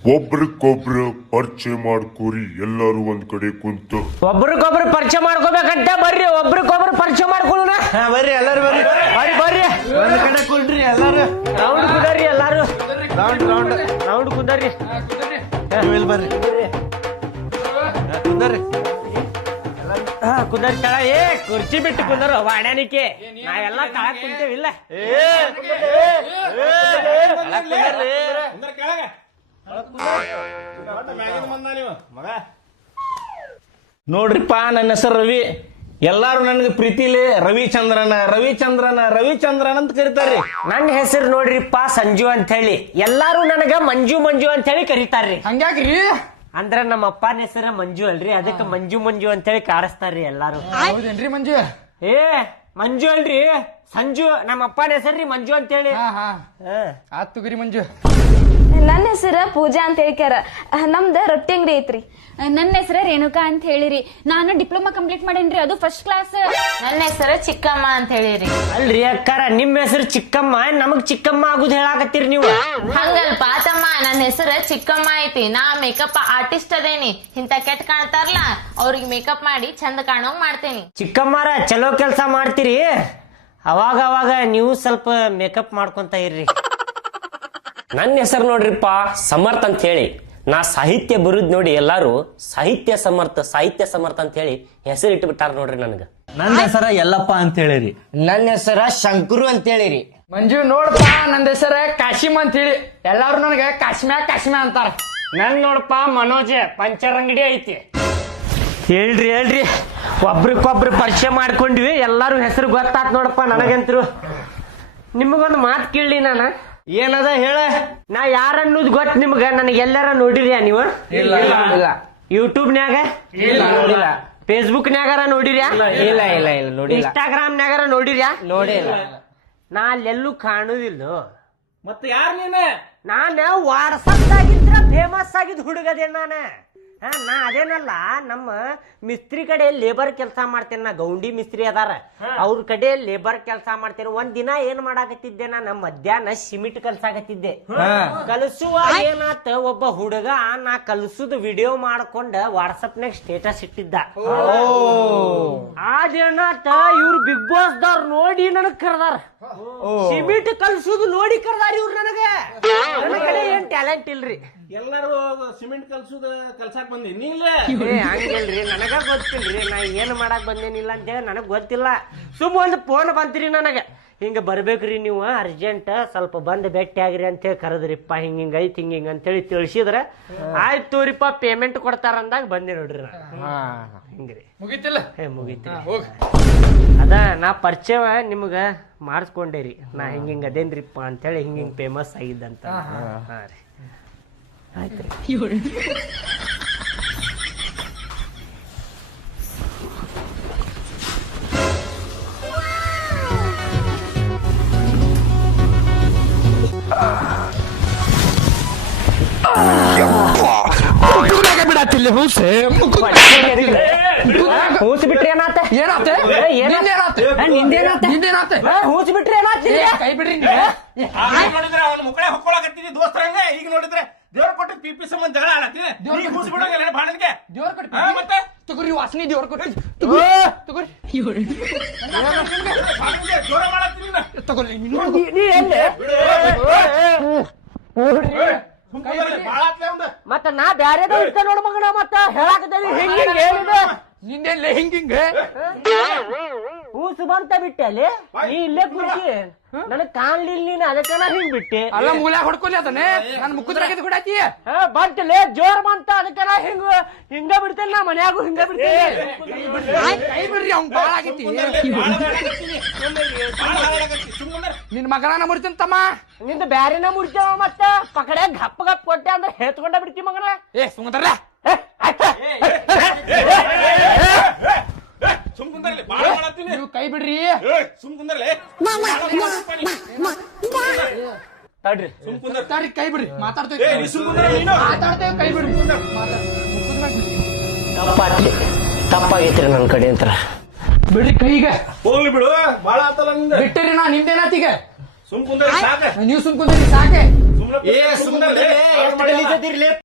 ಒಬ್ರಿಗೊಬ್ರು ಪರಿಚಯ ಮಾಡ್ಕೋರಿ ಎಲ್ಲಾರು ಒಂದ್ ಕಡೆ ಕುಂತ ಒಬ್ರಿಗೊಬ್ರು ಪರಿಚಯ ಮಾಡ್ಕೋಬೇಕಂತ ಬರ್ರಿ ಒಬ್ರಿಗೊಬ್ರು ಪರಿಚಯ ಮಾಡ್ಕೊಳ್ಳೋಣ ಬರ್ರಿ ಎಲ್ಲಾರು ಬರ್ರಿ ಬರ್ರಿ ಬರ್ರಿ ಒಂದ್ ಕಡೆ ಕುಳ್ರಿ ಎಲ್ಲಾರು ರೌಂಡ್ ಕುದರಿ ಎಲ್ಲಾರು ರೌಂಡ್ ಕುದರಿ ನೀವು ಇಲ್ಲಿ ಬರ್ರಿ ಕುಂದರ್ರಿ ಕುದರ್ ತಳ ಕುರ್ಚಿ ಬಿಟ್ಟು ಕುಂದರು ವಾಡ್ಯಾನಿಕೆ ನಾವೆಲ್ಲ ತಳ ಕುಂತೇವಿಲ್ಲ ನೋಡ್ರಿಪ್ಪ ನನ್ನ ಹೆಸರು ರವಿ ಎಲ್ಲಾರು ನನಗೆ ಪ್ರೀತಿಲಿ ರವಿಚಂದ್ರನ ರವಿಚಂದ್ರನ ರವಿಚಂದ್ರನ್ ಅಂತ ಕರೀತಾರ್ರಿ. ನನ್ನ ಹೆಸರು ನೋಡ್ರಿಪ್ಪ ಸಂಜು ಅಂತ ಹೇಳಿ ಎಲ್ಲಾರು ನನಗ ಮಂಜು ಮಂಜು ಅಂತ ಹೇಳಿ ಕರೀತಾರ್ರಿ. ಹಂಗ್ಯಾಕ್ರಿ ಅಂದ್ರ ನಮ್ಮ ಅಪ್ಪನ ಹೆಸರ ಮಂಜು ಅಲ್ರಿ ಅದಕ್ಕೆ ಮಂಜು ಮಂಜು ಅಂತ ಹೇಳಿ ಕಾಡಿಸ್ತಾರ್ರಿ ಎಲ್ಲಾರು. ಹೌದೇನ್ರಿ ಮಂಜು? ಏ ಮಂಜು ಅಲ್ರಿ ಸಂಜು, ನಮ್ಮ ಅಪ್ಪನ ಹೆಸರ್ರಿ ಮಂಜು ಅಂತ ಹೇಳಿ. ಆತ್ ತುಗರಿ ಮಂಜು. ನನ್ನ ಹೆಸರು ಪೂಜಾ ಅಂತ ಹೇಳ್ಕ್ಯಾರ. ನಮ್ದ ರೊಟ್ಟಿ ಅಂಗಡಿ ಐತ್ರಿ. ನನ್ನ ಹೆಸರು ರೇಣುಕಾ ಅಂತ ಹೇಳಿರಿ. ನಾನು ಡಿಪ್ಲೊಮಾ ಕಂಪ್ಲೀಟ್ ಮಾಡೇನ್ರಿ, ಅದು ಫಸ್ಟ್ ಕ್ಲಾಸ್. ನನ್ನ ಹೆಸರು ಚಿಕ್ಕಮ್ಮ ಅಂತ ಹೇಳಿರಿ. ಅಲ್ರಿ ಅಕ್ಕಾರ ನಿಮ್ ಹೆಸರು ಚಿಕ್ಕಮ್ಮ, ನಮಗ್ ಚಿಕ್ಕಮ್ಮ ಆಗುದ್ ಹೇಳಾಕತ್ತೀರಿ ನೀವು. ಹಂಗಲ್ಪ ತಮ್ಮ, ನನ್ನ ಹೆಸರು ಚಿಕ್ಕಮ್ಮ ಐತಿ. ನಾ ಮೇಕಪ್ ಆರ್ಟಿಸ್ಟ್ ಅದೇನಿ. ಇಂತ ಕೆಟ್ಟ ಕಾಣ್ತಾರಲ್ಲ ಅವ್ರಿಗೆ ಮೇಕಪ್ ಮಾಡಿ ಚಂದ ಕಾಣೋಂಗ್ ಮಾಡ್ತೇನಿ. ಚಿಕ್ಕಮ್ಮರ ಚಲೋ ಕೆಲ್ಸ ಮಾಡ್ತೀರಿ, ಅವಾಗ ಅವಾಗ ನೀವು ಸ್ವಲ್ಪ ಮೇಕಪ್ ಮಾಡ್ಕೊಂತ ಇರ್ರಿ. ನನ್ನ ಹೆಸರು ನೋಡ್ರಿಪ್ಪ ಸಮರ್ಥ ಅಂತ ಹೇಳಿ. ನಾ ಸಾಹಿತ್ಯ ಬರುದ್ ನೋಡಿ ಎಲ್ಲಾರು ಸಾಹಿತ್ಯ ಸಮರ್ಥ ಅಂತ ಹೇಳಿ ಹೆಸರು ಇಟ್ಬಿಟ್ಟಾರ ನೋಡ್ರಿ ನನಗ. ನನ್ನ ಹೆಸರ ಯಲ್ಲಪ್ಪ ಅಂತ ಹೇಳಿರಿ. ನನ್ನ ಹೆಸರ ಶಂಕರು ಅಂತ ಹೇಳಿರಿ. ಮಂಜು ನೋಡಪ್ಪ, ನಂದ ಹೆಸರ ಕಾಶಿಮ್ ಅಂತ ಹೇಳಿ ಎಲ್ಲಾರು ನನಗ ಕಾಶ್ಮ್ಯಾ ಅಂತಾರ. ನನ್ ನೋಡಪ್ಪ ಮನೋಜ್, ಪಂಚರ್ ಅಂಗಡಿ ಐತಿ. ಹೇಳ್ರಿ ಒಬ್ರಿಗೊಬ್ರು ಪರಿಚಯ ಮಾಡ್ಕೊಂಡ್ವಿ, ಎಲ್ಲಾರು ಹೆಸರು ಗೊತ್ತಾತ್ ನೋಡಪ್ಪ ನನಗಂತರು. ನಿಮಗೊಂದು ಮಾತು ಕೇಳಿ ನಾನು. ಏನದ ಹೇಳ. ನಾ ಯಾರನ್ನೋದು ಗೊತ್ತ ನಿಮ್ಗ? ನನಗೆ ಎಲ್ಲಾರ ನೋಡಿರ್ಯಾ ನೀವು? ಯೂಟ್ಯೂಬ್ನ್ಯಾಗ ನೋಡಿಲ್ಲ. ಫೇಸ್ಬುಕ್ನ್ಯಾಗಾರ ನೋಡಿರ್ಯಾ? ಇಲ್ಲ ನೋಡಿಲ್ಲ. ಇನ್ಸ್ಟಾಗ್ರಾಮ್ನ್ಯಾಗಾರ ನೋಡಿರ್ಯಾ? ನೋಡಿಲ್ಲ. ನಾ ಅಲ್ಲೆಲ್ಲೂ ಕಾಣುದಿಲ್ಲ. ಮತ್ತೆ ಯಾರು ನೀನೆ? ನಾನು ವಾಟ್ಸಪ್ ಆಗಿದ್ರ ಫೇಮಸ್ ಆಗಿದ್ ಹುಡುಗದೇ ನಾನು. ನಾ ಅದೇನಲ್ಲ, ನಮ್ಮ ಮಿಸ್ತ್ರಿ ಕಡೆ ಲೇಬರ್ ಕೆಲಸ ಮಾಡ್ತೇನೆ. ನಾ ಗೌಂಡಿ ಮಿಸ್ತ್ರಿ ಅದಾರ, ಅವ್ರ ಕಡೆ ಲೇಬರ್ ಕೆಲಸ ಮಾಡ್ತೇನೆ. ಒಂದ್ ದಿನ ಏನ್ ಮಾಡಾಕತ್ತಿದ್ದೆ, ನಾನು ಮಧ್ಯಾಹ್ನ ಸಿಮೆಂಟ್ ಕಲ್ಸಾಕತ್ತಿದ್ದೆ. ಕಲಸುವ ಏನಾತ, ಒಬ್ಬ ಹುಡುಗ ನಾ ಕಲಸುದ ವಿಡಿಯೋ ಮಾಡ್ಕೊಂಡ ವಾಟ್ಸಪ್ನಾಗ ಸ್ಟೇಟಸ್ ಇಟ್ಟಿದ್ದ. ಅದೇನಾತ, ಇವ್ರು ಬಿಗ್ ಬಾಸ್ ದವ್ರು ನೋಡಿ ನನಗ್ ಕರ್ದಾರ. ಸಿಮೆಂಟ್ ಕಲ್ಸುದು ನೋಡಿ ಕರ್ದಾರ ಇವ್ರು ನನಗ. ನನ್ನ ಕಡೆ ಏನ್ ಟ್ಯಾಲೆಂಟ್ ಇಲ್ರಿ. ಎಲ್ಲಾರು ಸಿಮೆಂಟ್ ಕಲ್ಸಾಕ್ ಬಂದಿ ನೀಲೇ? ಹಂಗಿಲ್ರಿ, ನನಗ ಗೊತ್ತಿಲ್ರಿ ನಾ ಏನ್ ಮಾಡಾಕ್ ಬಂದೇನಿಲ್ಲ ಅಂತೇಳಿ ನನಗ್ ಗೊತ್ತಿಲ್ಲ. ಸುಮ್ ಒಂದ್ ಫೋನ್ ಬಂತ್ರಿ ನನಗ, ಹಿಂಗ ಬರ್ಬೇಕ್ರಿ ನೀವು ಅರ್ಜೆಂಟ್, ಸ್ವಲ್ಪ ಬಂದ್ ಭೇಟಿ ಆಗ್ರಿ ಅಂತೇಳಿ ಕರೆದ್ರಿಪ್ಪ. ಹಿಂಗ ಐತಿ ಹಿಂಗ ಅಂತೇಳಿ ತಿಳಿಸಿದ್ರ ಆಯ್ತು ತೋರಿಪ್ಪ ಪೇಮೆಂಟ್ ಕೊಡ್ತಾರ ಅಂದಾಗ ಬಂದೆ ನೋಡ್ರಿ ನಾ. ಹಿಂಗ್ರಿ ಮುಗಿತಿಲ್ಲ? ಮುಗೀತಿ. ಅದ ನಾ ಪರಿಚಯ ನಿಮ್ಗ ಮಾಡಿಸ್ಕೊಂಡೇರಿ. ನಾ ಹಿಂಗ ಅದೇನ್ರಿಪ್ಪ ಅಂತೇಳಿ ಹಿಂಗ ಫೇಮಸ್ ಆಗಿದ್ದಂತ. ಹಾ ರೀ, ಆಯ್ತ್ರಿ. ಬಿಡತ್ತಿಲ್ಲ ಹೂಸೆ ಹೂಸ್ ಬಿಟ್ರಿ ಏನಾತ? ನಿಂದೇನಾತ? ಹೂಸ್ ಬಿಟ್ರಿ ಏನಾತ? ಕೈ ಬಿಡ್ರಿ. ನೋಡಿದ್ರೆ ಅವ್ನ ಮುಕ್ಕಳೆ ಹೊಕ್ಕೊಳಕತ್ತೀನಿ ದೋಸ್ತರಂಗ. ಈಗ ನೋಡಿದ್ರೆ ದೇವ್ರ ಕೊಟ್ಟು ಪಿಪಿ ಸಂಬಂಧ ಜಗಳ ಆಡತ್ತೀನಿ. ಬಾಣನ್ಗೆ ದೇವ್ರ ಕೊಟ್ಟು ಮತ್ತೆ ತಗೋರಿ ವಾಸನಿ, ದೇವ್ರ ಕೊಟ್ಟು ತಗೋರಿ ಜೋರ ಮಾಡತ್ತೀನಿ. ತಗೋರಿ. ಮತ್ತ ನಾ ಬ್ಯಾರೇದ ಇರ್ತ ನೋಡ ಮಗನ. ಮತ್ತ ಹೇಳಾಕತ್ತೇವಿ ಹಿಂಗ ಹೇಳಿದ ನಿಂದೆಲ್ಲ ಹಿಂಗಿಂಗ ಹೂಸು ಬಂತ ಬಿಟ್ಟೆ ಅಲ್ಲಿ. ನೀ ಇಲ್ಲೇ ಕುರ್ತಿ, ನನಗ್ ಕಾಣ್ಲಿಲ್ಲ ನೀನ್, ಅದಕ್ಕೆ ನಾ ಹಿಂಗ್ ಬಿಟ್ಟೆ. ಅಲ್ಲ ಮೂಲ್ಯಾಗ ಹೊಡ್ಕೊಲಿ ಅದನ್ನೇ ನನ್ ಮುಖದ್ರಾಗಿದ್ ಗುಡಾತಿ ಬಂತಲೇ ಜೋರ್ ಬಂತ, ಅದಕ್ಕೆ ನಾ ಹಿಂಗ ಬಿಡ್ತೇನೆ. ನಾ ಮನ್ಯಾಗು ಹಿಂಗ ಬಿಡ್ತೇನೆ. ಕೈ ಬಿಡ್ರಿ, ಅವ್ನ್ ಬಾಳ ಆಗೈತಿ. ನಿನ್ ಮಗನ ಮುರಿತಂತ ತಮ್ಮ. ನಿಂದ ಬ್ಯಾರೇನ ಮುಡ್ತೇವ. ಮತ್ತ ಪಕಡೆ ಗಪ್ಪ ಗಪ್ ಕೊಟ್ಟೆ ಅಂದ್ರೆ ಹೇತ್ಕೊಂಡ ಬಿಡ್ತಿ ಮಗನ. ಸುಮ್ಮದಲ್ಲ ನೀವು ಕೈ ಬಿಡ್ರಿ. ತಡ್ರಿ, ಕೈ ಬಿಡ್ರಿ. ಮಾತಾಡ್ತೇವೆ ಕೈ ಬಿಡ್ರಿ. ತಪ್ಪಾಗೈತ್ರಿ ನನ್ ಕಡೆ ಅಂತ. ಬಿಡ್ರಿ ಕೈಗ. ಹೋಗ್ಲಿ ಬಿಡು, ಬಾಳ ಆತಲ್ಲ ನಿಂದ. ಬಿಟ್ಟಿರಿ ನಾ ನಿಮ್ದೇನಾತೀಗ? ಸುಮ್ ಕುಂದ್ರಿ ಸಾಕ. ನೀವು ಸುಮ್ ಕುಂದ್ರಿ ಸಾಕೆ. ಏ ಸುಮ್ಮನೆ